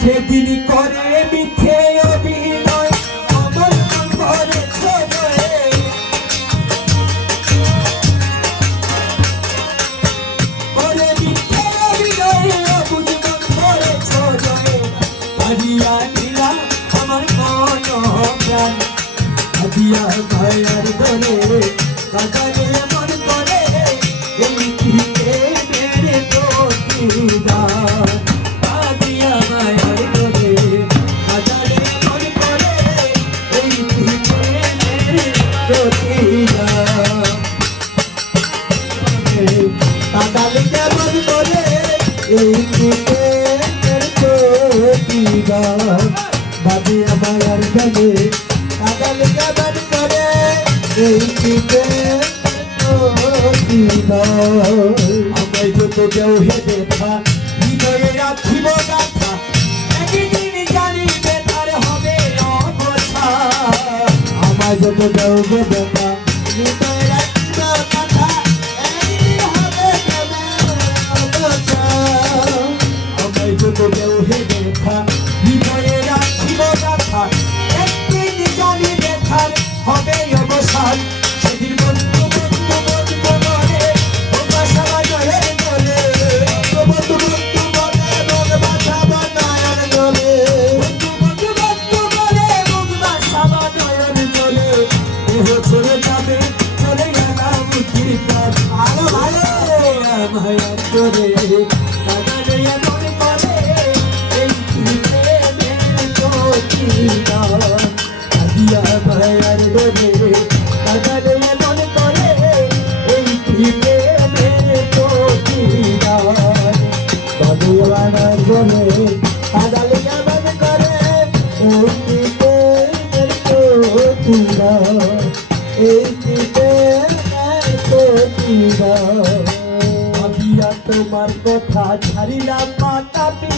সেদিন করে মিথ্যে অভিনয়, অমর করে করে মিথ্যে অভিনয় অবুঝ করে ছবয়ে হারিয়া নিলাম আমার মন প্রাণ হাদিয়া ভাইয়ার বলে কাকারে এই বাবি আমার আর গলে কাকালে কেমন করে এই আমায় যত কেউ বলে কাজে এমন করে, এই চোখিনা ভগবানের বলে কাদাল কেমন করে এই প্রেমের চোখিনা এই প্রেমের চোখিনা ভাবিয়া তোমার কথা ছাড়িলাম মাতা পিতা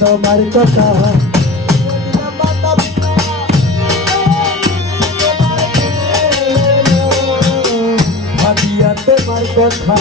তোমার কথা। ভাবিয়া তোমার কথা।